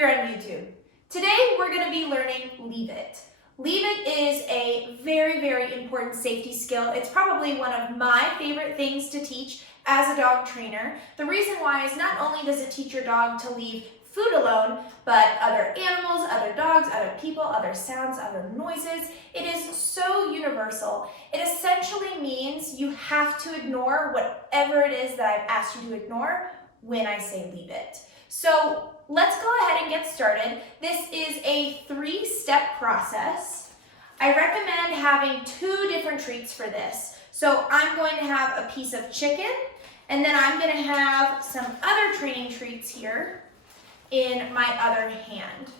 here on YouTube. Today we're going to be learning Leave It. Leave It is a very, very important safety skill. It's probably one of my favorite things to teach as a dog trainer. The reason why is not only does it teach your dog to leave food alone, but other animals, other dogs, other people, other sounds, other noises. It is so universal. It essentially means you have to ignore whatever it is that I've asked you to ignore when I say leave it. So let's go ahead and get started. This is a 3-step process. I recommend having 2 different treats for this. So I'm going to have a piece of chicken, and then I'm going to have some other training treats here in my other hand.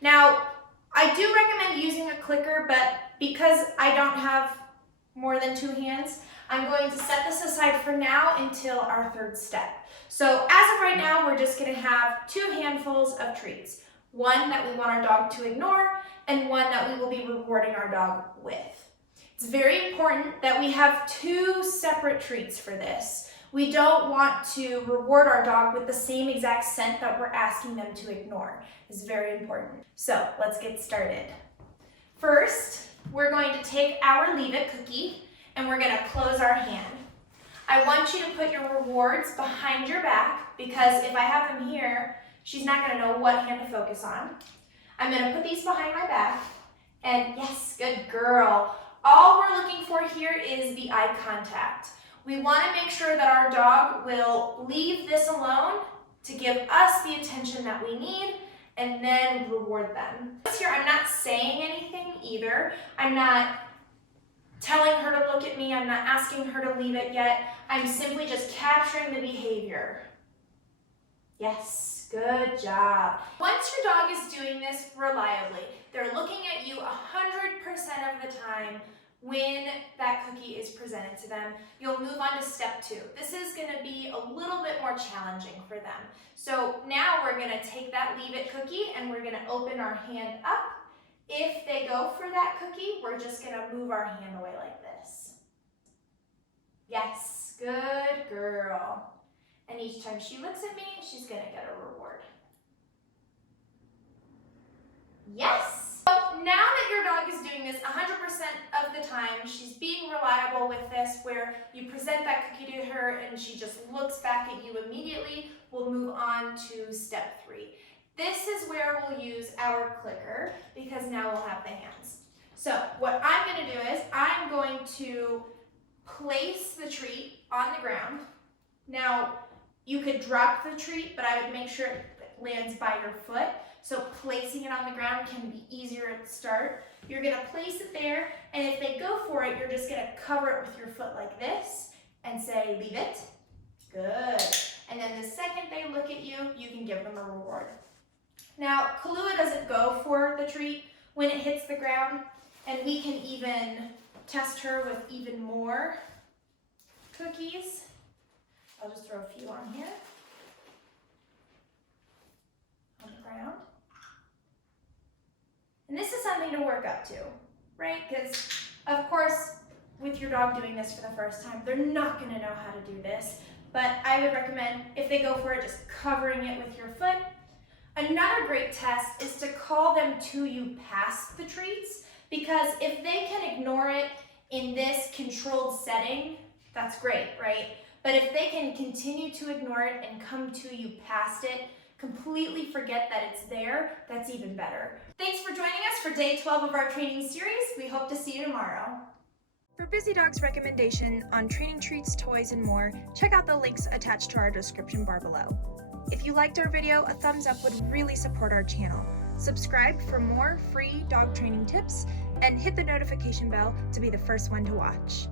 Now, I do recommend using a clicker, but because I don't have more than 2 hands, I'm going to set this aside for now until our 3rd step. So as of right now, we're just going to have 2 handfuls of treats. One that we want our dog to ignore, and one that we will be rewarding our dog with. It's very important that we have 2 separate treats for this. We don't want to reward our dog with the same exact scent that we're asking them to ignore. It's very important. So let's get started. First, we're going to take our Leave It cookie and we're going to close our hand. I want you to put your rewards behind your back because if I have them here, she's not going to know what hand to focus on. I'm going to put these behind my back and yes, good girl. All we're looking for here is the eye contact. We want to make sure that our dog will leave this alone to give us the attention that we need and then reward them. Here, I'm not saying anything either. I'm not telling her to look at me. I'm not asking her to leave it yet. I'm simply just capturing the behavior. Yes, good job. Once your dog is doing this reliably, they're looking at you 100% of the time when that cookie is presented to them, you'll move on to step 2. This is going to be a little bit more challenging for them. So now we're going to take that Leave It cookie and we're going to open our hand up. If they go for that cookie, we're just going to move our hand away like this. Yes, good girl. And each time she looks at me, she's going to get a reward. Yes. So now that your dog is doing this 100% of the time, she's being reliable with this, where you present that cookie to her and she just looks back at you immediately, we'll move on to step 3. This is where we'll use our clicker because now we'll have the hands. So what I'm going to do is I'm going to place the treat on the ground. Now, you could drop the treat, but I would make sure it lands by your foot. So placing it on the ground can be easier at the start. You're going to place it there, and if they go for it, you're just going to cover it with your foot like this and say, leave it. Good. And then the second they look at you, you can give them a reward. Now, Kahlua doesn't go for the treat when it hits the ground, and we can even test her with even more cookies. I'll just throw a few on here. On the ground. And this is something to work up to, right? Because, of course, with your dog doing this for the first time, they're not going to know how to do this. But I would recommend, if they go for it, just covering it with your foot. Another great test is to call them to you past the treats, because if they can ignore it in this controlled setting, that's great, right? But if they can continue to ignore it and come to you past it, completely forget that it's there, that's even better. Thanks for joining us for day 12 of our training series. We hope to see you tomorrow. For Busy Dog's recommendation on training treats, toys, and more, check out the links attached to our description bar below. If you liked our video, a thumbs up would really support our channel. Subscribe for more free dog training tips and hit the notification bell to be the first one to watch.